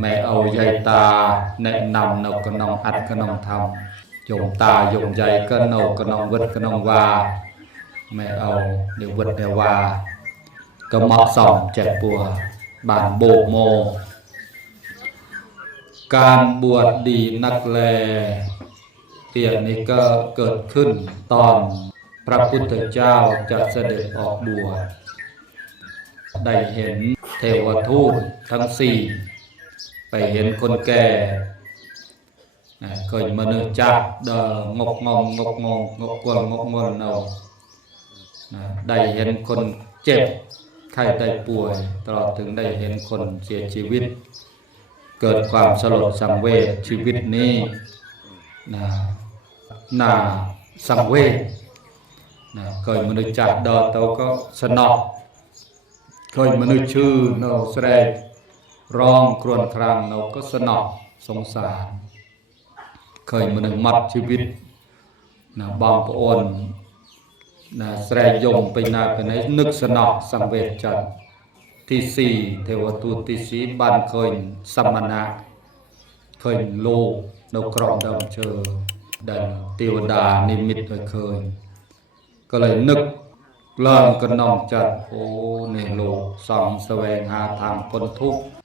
แม่เอาใหญ่ตาแนะนำเราก็น้องอัดก็น้องทำยงตายงใหญ่ก็เนาก็น้องวัดก็น้องวาแม่เอาเดี๋ยววัดเดี๋ยววาก็เหมาะสมแจกปัวบานโบกโมการบวชดีนักแลเตียนี้ก็เกิดขึ้นตอนพระพุทธเจ้าจะเสด็จออกบวชได้เห็นเทวทูตทั้งสี่ไปเห็นคนแก่เคยมาเนื้อจักเดงกงงงกงงงกกลงกงนเอาได้เห็นคนเจ็บไข้ได้ป่วยตลอดถึงได้เห็นคนเสียชีวิตเกิดความสลดสังเวชชีวิตนี้น่าสังเวชเคยมาเนื้อจักเดเตาก็สนอเคยมนุษย์ชื่อเราแสดงร้องครวญครางเราก็สนอสงสารเคยมนุษย์มัดชีวิตบางปอนแสดงยงไปนาไปไหนนึกสนอสังเวชจัดที่สี่เทวทูตที่สี่บันเคยสมณะเคยโลกเรากรอบดำเชอดันเทวดานิมิตเคยก็เลยนึกเริ่มก็นองจัดโอ้ในโลกส่องแสวงหาทางพ้นทุกข์